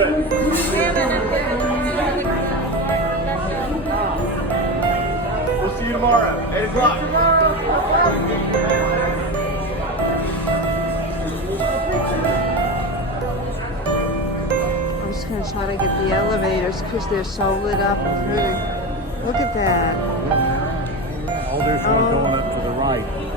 good. We'll see you tomorrow, 8 o'clock. I'm just going to try to get the elevators because they're so lit up and pretty. Look at that. Oh, there's one going up to the right.